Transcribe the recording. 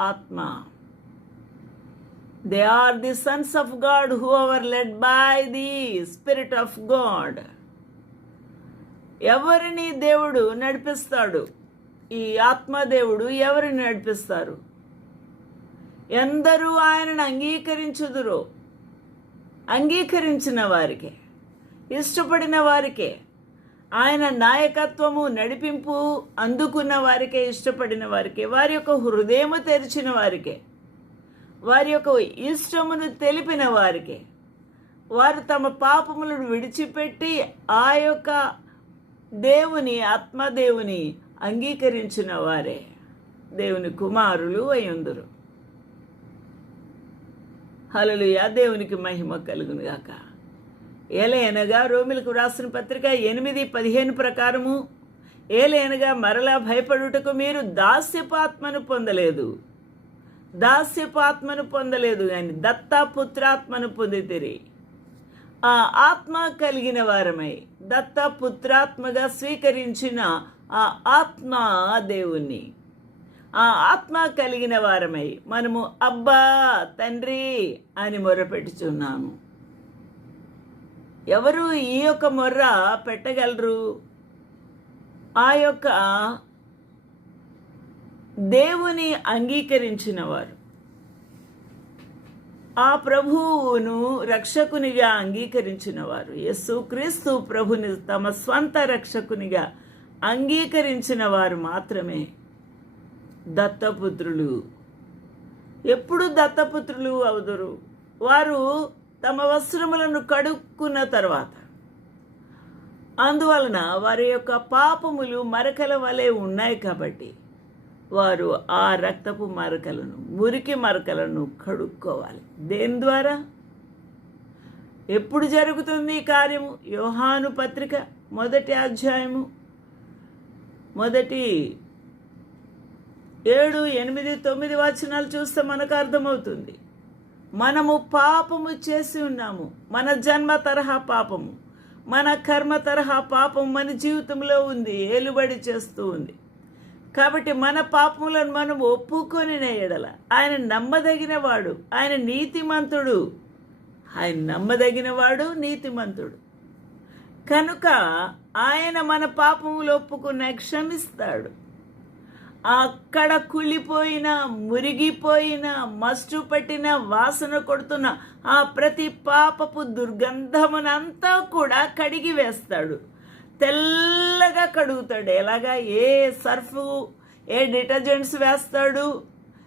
ఆత్మ. They are the sons of God who are led by the spirit of God ఎవరిని దేవుడు నడిపిస్తాడు? ఈ ఆత్మదేవుడు ఎవరిని నడిపిస్తారు? ఎందరూ ఆయనను అంగీకరించుదురో? అంగీకరించిన వారికే. ఇష్టపడిన వారికే. ఆయన నాయకత్వము నడిపింపు అందుకున్న వారికే ఇష్టపడిన వారికే వారి యొక్క హృదయము తెరిచిన వారికే వారి యొక్క ఇష్టమును తెలిపిన వారికే వారు తమ పాపములను విడిచిపెట్టి ఆ యొక్క దేవుని ఆత్మదేవుని అంగీకరించిన వారే. దేవుని కుమారులు అయ్యుందరు. హలలుయ దేవునికి మహిమ కలుగునుగాక. గాక ఏలయనగా రోమిలకు రాసిన పత్రిక ఎనిమిది పదిహేను ప్రకారము ఏలయనగా మరలా భయపడుటకు మీరు దాస్యపాత్మను పొందలేదు. దాస్యపాత్మను పొందలేదు కానీ దత్తాపుత్రాత్మను పొందితిరి. ఆ ఆత్మ కలిగిన వారమై దత్తపుత్రాత్మగా స్వీకరించిన ఆ ఆత్మ దేవుణ్ణి. ఆ ఆత్మ కలిగిన వారమై మనము అబ్బా తండ్రి అని మొరపెట్టుచున్నాము. ఎవరు ఈ యొక్క మొర్ర పెట్టగలరు? ఆ యొక్క దేవుని అంగీకరించిన వారు ఆ ప్రభువును రక్షకునిగా అంగీకరించిన వారు యేసు క్రీస్తు ప్రభుని తమ స్వంత రక్షకునిగా అంగీకరించిన వారు మాత్రమే దత్తపుత్రులు. ఎప్పుడు దత్తపుత్రులు అవుదురు? వారు తమ వస్త్రములను కడుక్కున్న తర్వాత అందువలన వారి యొక్క పాపములు మరకల వలె ఉన్నాయి కాబట్టి వారు ఆ రక్తపు మరకలను మురికి మరకలను కడుక్కోవాలి. దేని ద్వారా? ఎప్పుడు జరుగుతుంది ఈ కార్యము? యోహాను పత్రిక మొదటి అధ్యాయము మొదటి ఏడు ఎనిమిది తొమ్మిది వచనాలు చూస్తే మనకు అర్థమవుతుంది. మనము పాపము చేసి ఉన్నాము. మన జన్మ తరహా పాపము. మన కర్మ తరహా పాపం మన జీవితంలో ఉంది ఏలుబడి చేస్తూ ఉంది. కాబట్టి మన పాపములను మనం ఒప్పుకొని ఎడల. ఆయన నమ్మదగిన వాడు ఆయన నీతిమంతుడు. ఆయన నమ్మదగినవాడు నీతిమంతుడు. కనుక ఆయన మన పాపములు ఒప్పుకున్న క్షమిస్తాడు. అక్కడ కుళ్ళిపోయిన మురిగిపోయిన మస్టు పట్టిన వాసన కొడుతున్న ఆ ప్రతి పాపపు దుర్గంధమునంతా కూడా కడిగి వేస్తాడు. తెల్లగా కడుగుతాడు. ఎలాగా? ఏ సర్ఫ్ ఏ డిటర్జెంట్స్ వేస్తాడు?